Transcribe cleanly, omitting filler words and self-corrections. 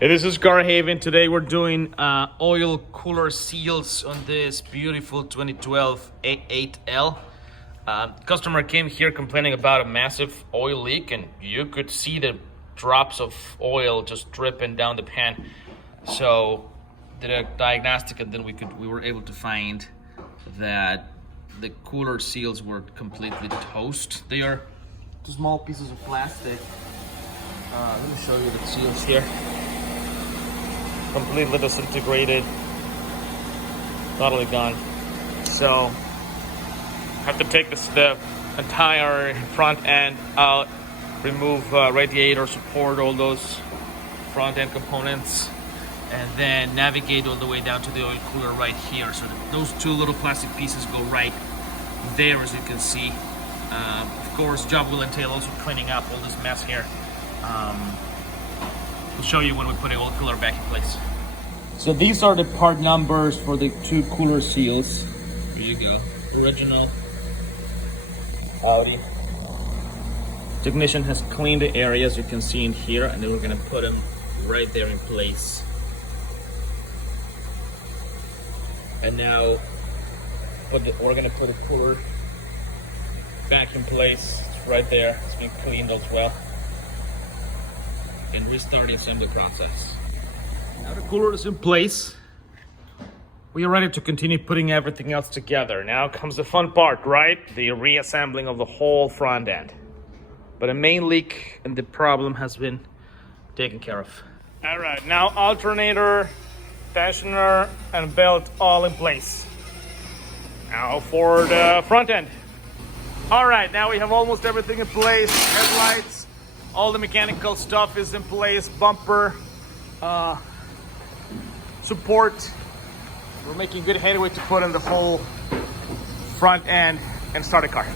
Hey, this is CarHavn. Today we're doing oil cooler seals on this beautiful 2012 A8L. Customer came here complaining about a massive oil leak, and you could see the drops of oil just dripping down the pan. So did a diagnostic, and then we were able to find that the cooler seals were completely toast. They are two small pieces of plastic. Let me show you the seals here. Completely disintegrated, totally gone. So have to take the entire front end out, remove radiator support, all those front end components, and then navigate all the way down to the oil cooler right here. So those two little plastic pieces go right there, as you can see. Of course, job will entail also cleaning up all this mess here. We'll show you when we put the oil cooler back in place. So these are the part numbers for the two cooler seals. Here you go. Original Audi. Technician has cleaned the area, as you can see in here, and then we're gonna put them right there in place. And now we're gonna put the cooler back in place. It's right there. It's been cleaned as well. And restart the assembly process. Now the cooler is in place. We are ready to continue putting everything else together. Now comes the fun part, right? The reassembling of the whole front end. But the main leak and the problem has been taken care of. All right, now alternator, tensioner, and belt all in place. Now for the front end. All right, now we have almost everything in place. Headlights. All the mechanical stuff is in place, bumper, support. We're making good headway to put in the whole front end and start a car.